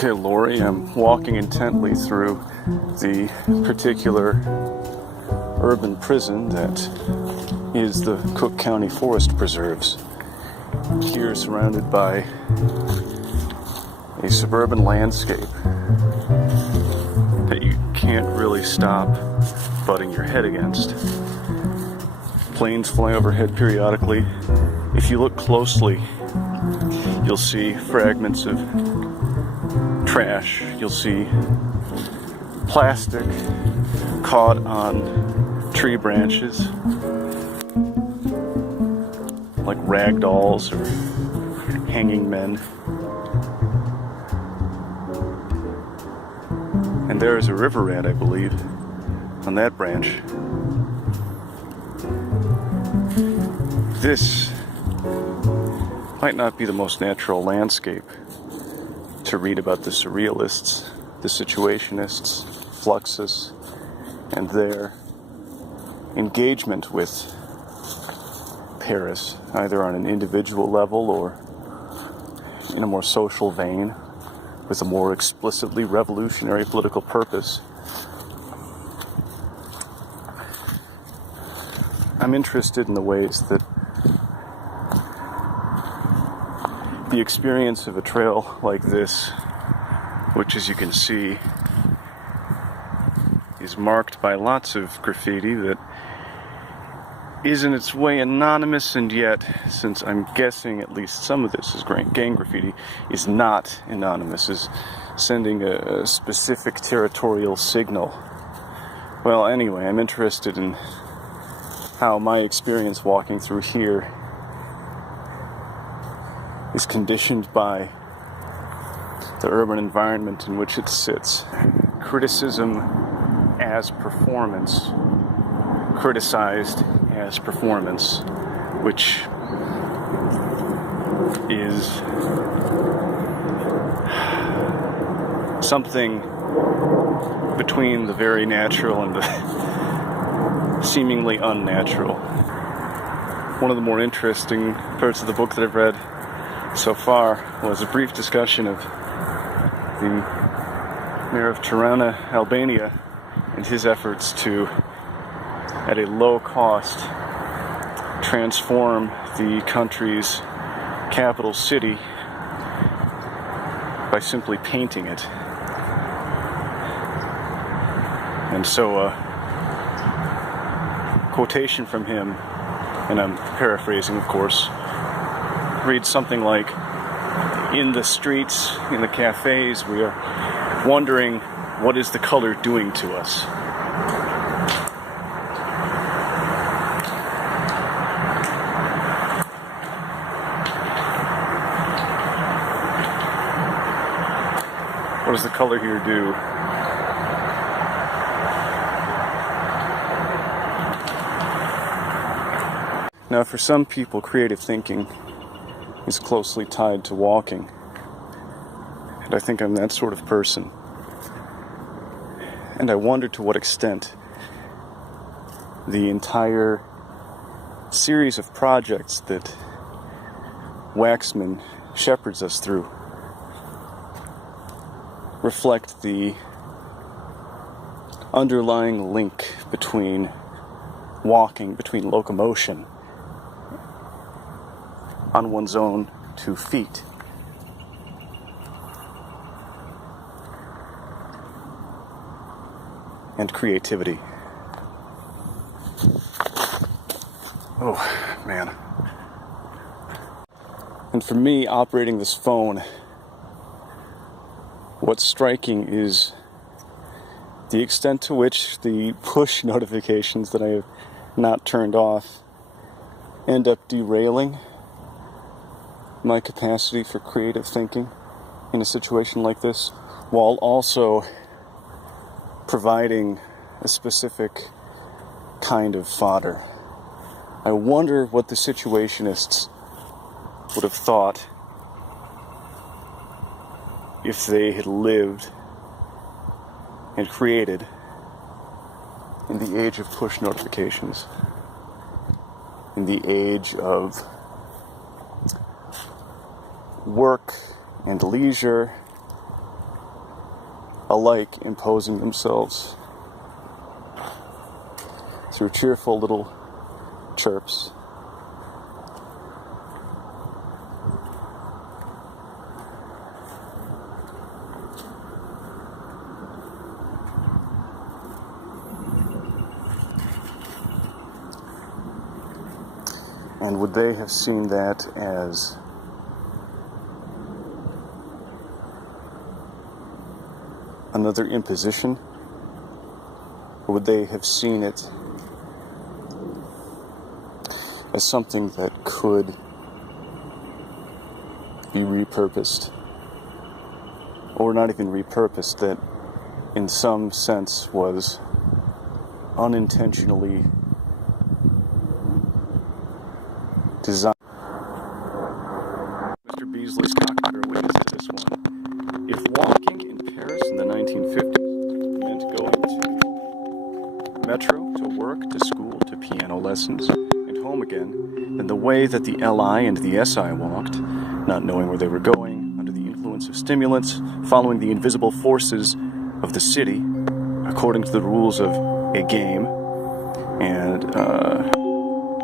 Okay, Lori, I'm walking intently through the particular urban prison that is the Cook County Forest Preserves. Here, surrounded by a suburban landscape that you can't really stop butting your head against. Planes fly overhead periodically. If you look closely, you'll see fragments of trash. You'll see plastic caught on tree branches, like rag dolls or hanging men. And there is a river rat, I believe, on that branch. This might not be the most natural landscape to read about the Surrealists, the Situationists, Fluxus, and their engagement with Paris, either on an individual level or in a more social vein, with a more explicitly revolutionary political purpose. I'm interested in the ways that the experience of a trail like this, which, as you can see, is marked by lots of graffiti that is in its way anonymous, and yet, since I'm guessing at least some of this is gang graffiti, is not anonymous, is sending a specific territorial signal. Well, anyway, I'm interested in how my experience walking through here is conditioned by the urban environment in which it sits. Criticism as performance, criticized as performance, which is something between the very natural and the seemingly unnatural. One of the more interesting parts of the book that I've read so far was a brief discussion of the mayor of Tirana, Albania, and his efforts to, at a low cost, transform the country's capital city by simply painting it. And so a quotation from him, and I'm paraphrasing of course, reads something like, "In the streets, in the cafes, we are wondering, what is the color doing to us?" What does the color here do? Now, for some people, creative thinking is closely tied to walking. And I think I'm that sort of person. And I wonder to what extent the entire series of projects that Waxman shepherds us through reflect the underlying link between walking, between locomotion on one's own 2 feet. And creativity. Oh, man. And for me, operating this phone, what's striking is the extent to which the push notifications that I have not turned off end up derailing my capacity for creative thinking in a situation like this, while also providing a specific kind of fodder. I wonder what the Situationists would have thought if they had lived and created in the age of push notifications, in the age of work and leisure alike imposing themselves through cheerful little chirps. And would they have seen that as another imposition? Or would they have seen it as something that could be repurposed? Or not even repurposed, that in some sense was unintentionally designed. Mr. Beasley's cocktail weighs at this one. If walking in Paris in the 1950s meant going to metro, to work, to school, to piano lessons, and home again, then the way that the LI and the SI walked, not knowing where they were going, under the influence of stimulants, following the invisible forces of the city, according to the rules of a game, and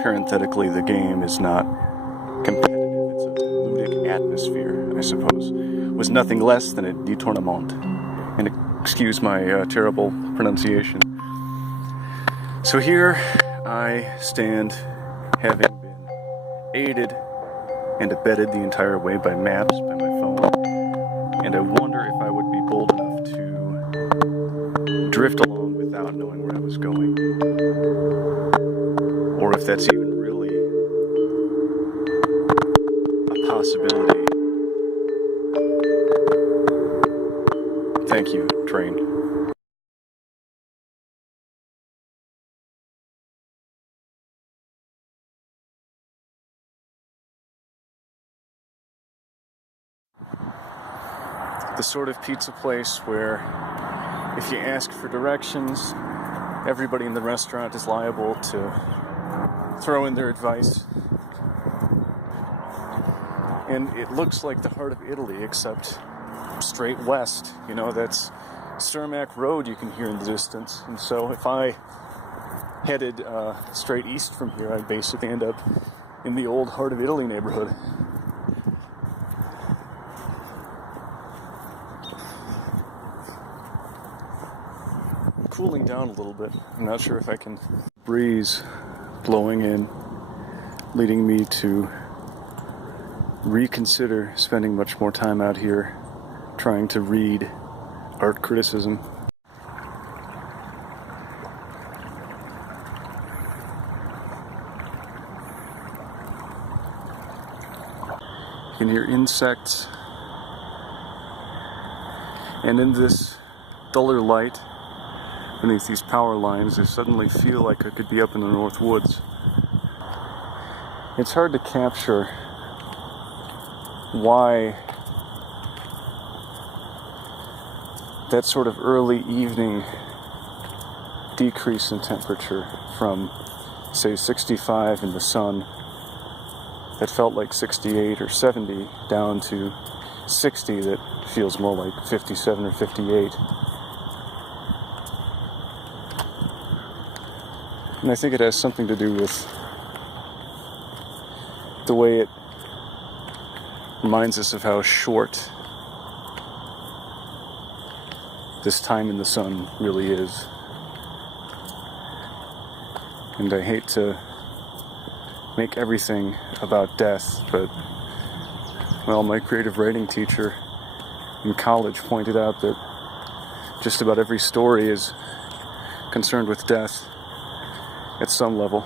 parenthetically, the game is not competitive, it's a ludic atmosphere, I suppose, was nothing less than a détournement. And excuse my terrible pronunciation. So here I stand, having been aided and abetted the entire way by maps, by my phone, and I wonder if I would be bold enough to drift along without knowing where I was going. Or if that's even really a possibility. Thank you, train. The sort of pizza place where if you ask for directions, everybody in the restaurant is liable to throw in their advice. And it looks like the heart of Italy, except straight west. You know, that's Cermak Road you can hear in the distance. And so if I headed straight east from here, I'd basically end up in the old heart of Italy neighborhood. Cooling down a little bit. I'm not sure if I can. Breeze blowing in, leading me to reconsider spending much more time out here trying to read art criticism. You can hear insects, and in this duller light beneath these power lines, I suddenly feel like I could be up in the North Woods. It's hard to capture why that sort of early evening decrease in temperature from, say, 65 in the sun that felt like 68 or 70 down to 60 that feels more like 57 or 58. And I think it has something to do with the way it reminds us of how short this time in the sun really is. And I hate to make everything about death, but, well, my creative writing teacher in college pointed out that just about every story is concerned with death at some level.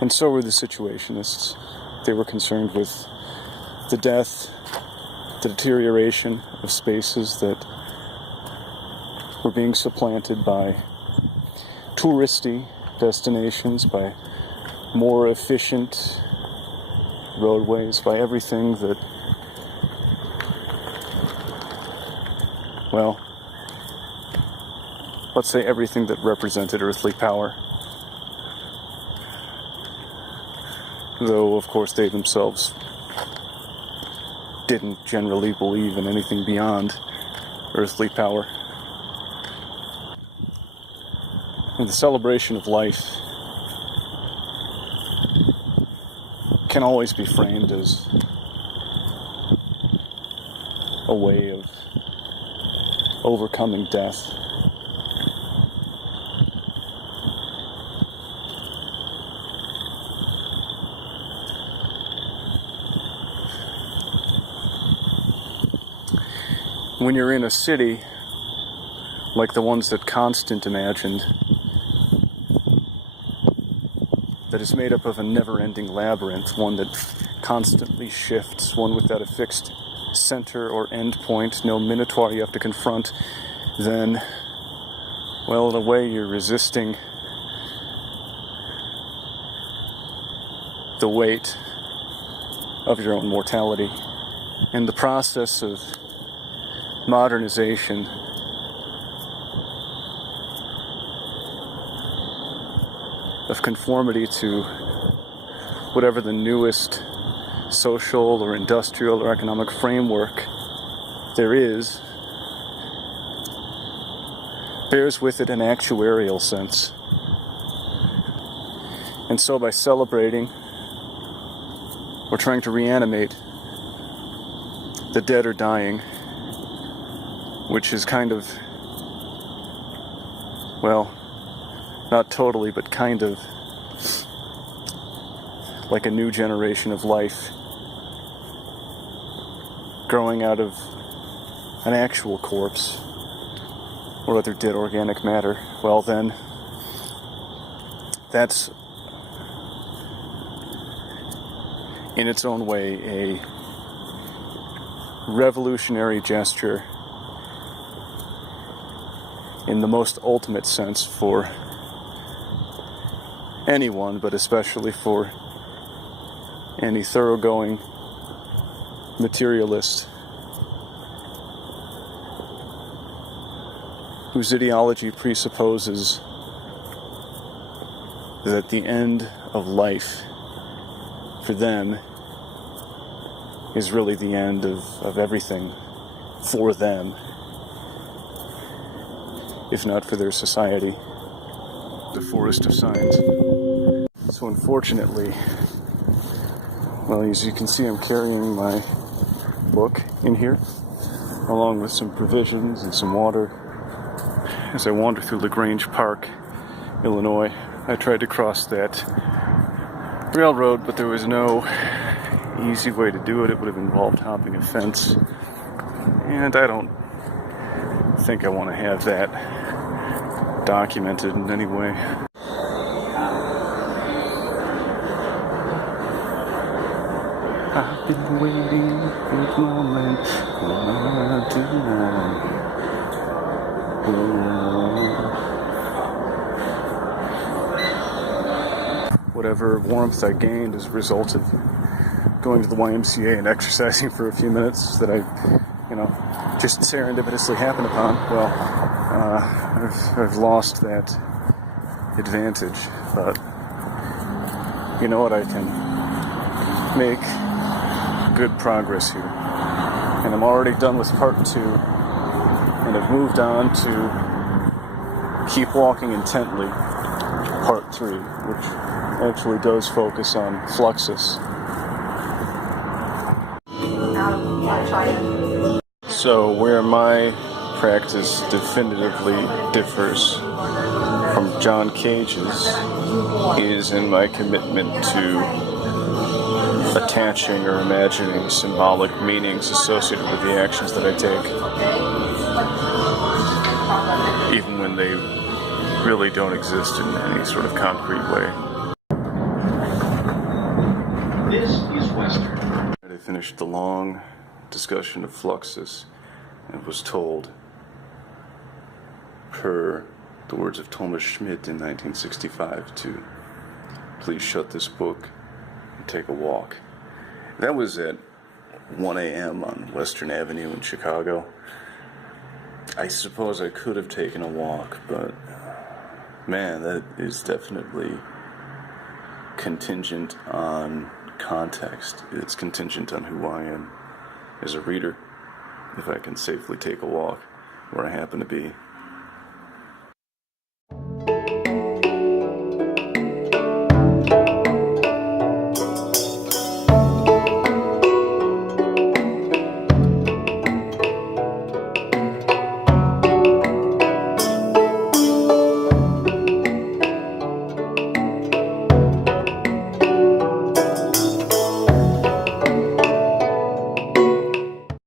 And so were the Situationists. They were concerned with the death, the deterioration of spaces that were being supplanted by touristy destinations, by more efficient roadways, by everything that, well, let's say everything that represented earthly power. Though, of course, they themselves didn't generally believe in anything beyond earthly power. And the celebration of life can always be framed as a way of overcoming death. When you're in a city like the ones that Constant imagined, that is made up of a never-ending labyrinth, one that constantly shifts, one without a fixed center or end point, no minotaur you have to confront, then, well, in a way you're resisting the weight of your own mortality. And the process of modernization of conformity to whatever the newest social or industrial or economic framework there is, bears with it an actuarial sense. And so by celebrating or trying to reanimate the dead or dying, which is kind of, well, not totally, but kind of like a new generation of life growing out of an actual corpse or other dead organic matter, well then, that's in its own way a revolutionary gesture in the most ultimate sense for anyone, but especially for any thoroughgoing materialist whose ideology presupposes that the end of life for them is really the end of everything for them, if not for their society. The forest of signs. So unfortunately, well, as you can see, I'm carrying my book in here, along with some provisions and some water. As I wander through LaGrange Park, Illinois, I tried to cross that railroad, but there was no easy way to do it. It would have involved hopping a fence, and I don't think I want to have that documented in any way. I've been waiting for this moment tonight. Whatever warmth I gained as a result of going to the YMCA and exercising for a few minutes that I, just serendipitously happened upon, well, I've lost that advantage. But you know what, I can make good progress here. And I'm already done with part 2, and I've moved on to Keep Walking Intently, part 3, which actually does focus on fluxus. So where my practice definitively differs from John Cage's is in my commitment to attaching or imagining symbolic meanings associated with the actions that I take, even when they really don't exist in any sort of concrete way. This is Western. I finished the long discussion of fluxus and was told, per the words of Thomas Schmidt in 1965, to please shut this book and take a walk. That was at 1 a.m. on Western Avenue in Chicago. I suppose I could have taken a walk, but man, that is definitely contingent on context. It's contingent on who I am. as a reader if I can safely take a walk where I happen to be.